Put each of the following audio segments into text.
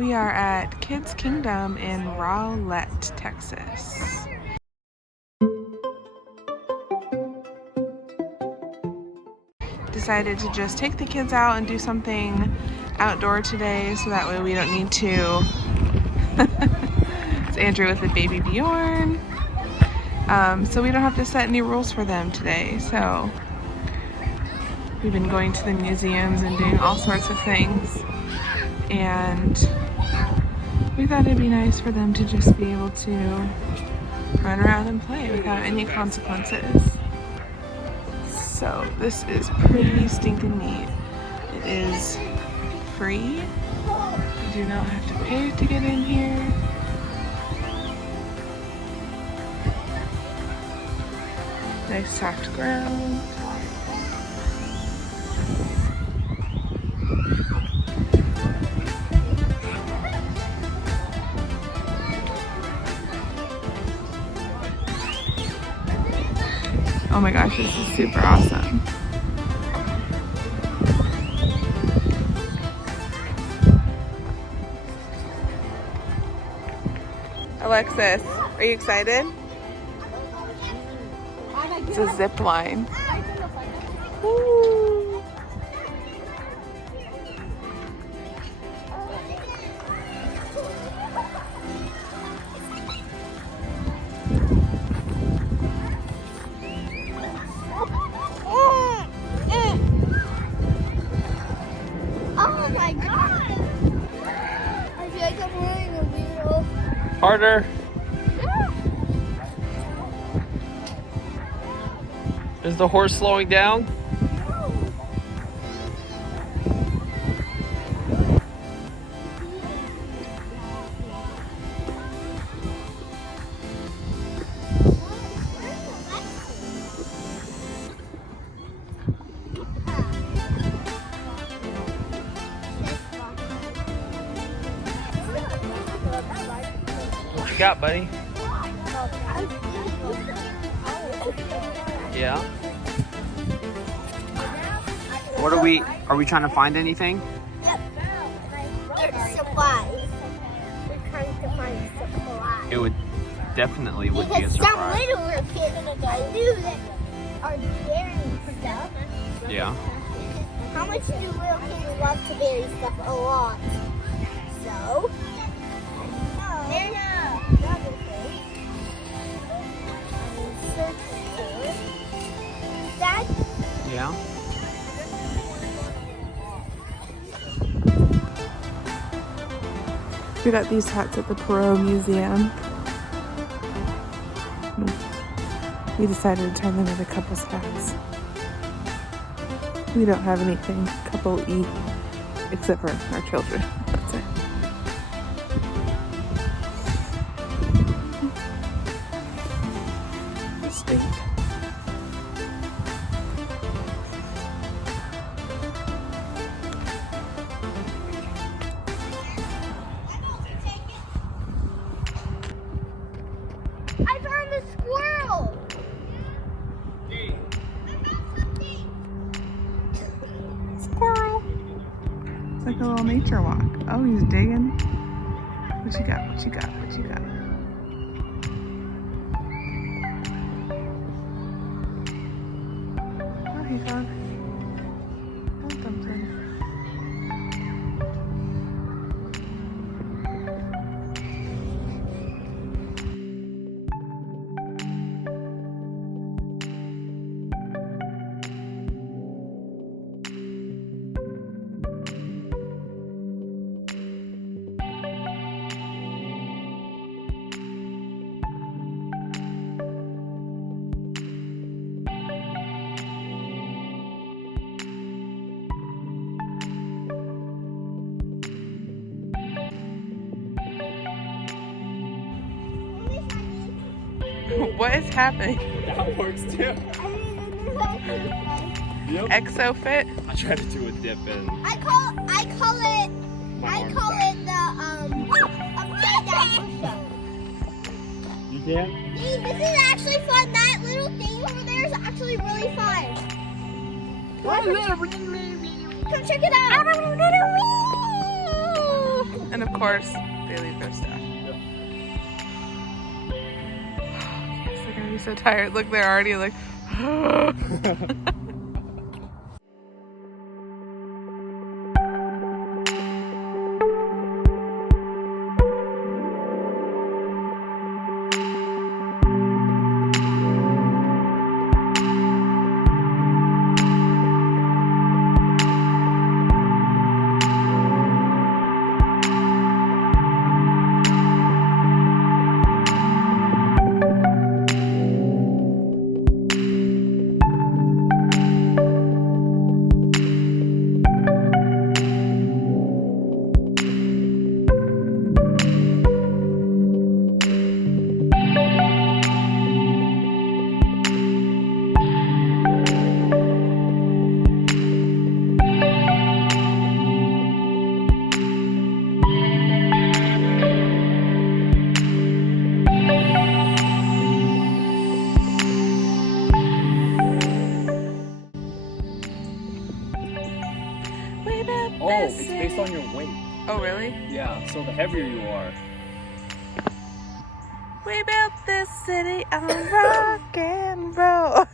We are at Kids Kingdom in Rowlett, Texas. Decided to just take the kids out and do something outdoor today so that way we don't need to. It's Andrew with the baby Bjorn. So we don't have to set any rules for them today. So we've been going to the museums and doing all sorts of things. And we thought it'd be nice for them to just be able to run around and play without any consequences. So this is pretty stinking neat. It is free. You do not have to pay to get in here. Nice soft ground. Oh my gosh, this is super awesome. Alexis, are you excited? It's a zip line. Woo. Harder. Is the horse slowing down? What you got, buddy? Yeah. What are we trying to find anything? It's supplies. We're trying to find supplies. It would definitely would be a Because some surprise. littler kids do that are burying stuff. Yeah. How much do little kids love to bury stuff? A lot. So, there's another thing. Dad? Yeah. We got these hats at the Perot Museum. We decided to turn them into couples hats. We don't have anything couple-y except for our children. That's it. Sweet. I found a squirrel! Squirrel. It's like a little nature walk. Oh, he's digging. What you got? What you got? What you got? Oh, he found something. What is happening? That works too. Yep. Exo-fit? I tried to do a dip in. I call it the upside down push-up. You can? Hey, this is actually fun. That little thing over there is actually really fun. Come check it out. And of course, they leave their stuff. Yes, they're gonna be so tired. Look, they're already like. Oh, it's based on your weight. Oh, really? Yeah, so the heavier you are. We built this city on rock and roll.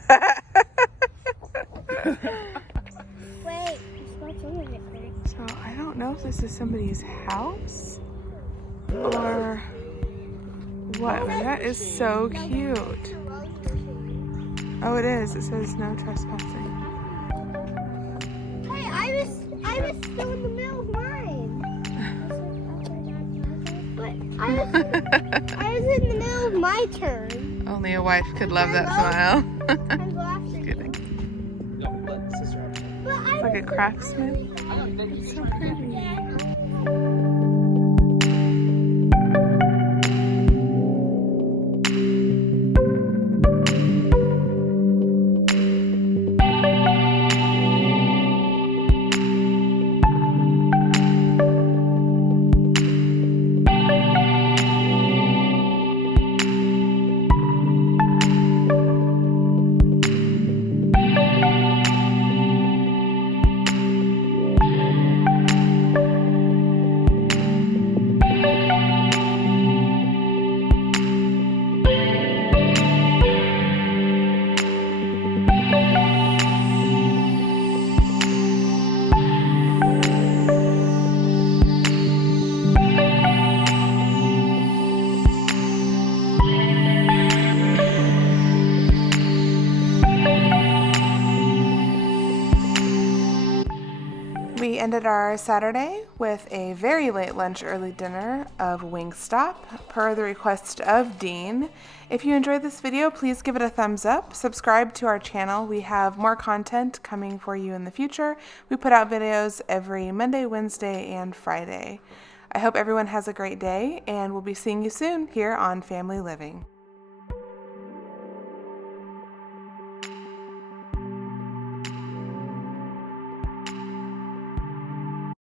Wait, it's not some of it, right? So I don't know if this is somebody's house or what, but that is so cute. Oh, it is. It says no trespassing. Hey, I was still in the middle of mine. But I was in the middle of my turn. Only a wife could love that smile. I'm laughing. Kidding. No, let sister have some. It's like a craftsman. It's so pretty. We ended our Saturday with a very late lunch, early dinner of Wingstop, per the request of Dean. If you enjoyed this video, please give it a thumbs up. Subscribe to our channel. We have more content coming for you in the future. We put out videos every Monday, Wednesday, and Friday. I hope everyone has a great day, and we'll be seeing you soon here on Family Living.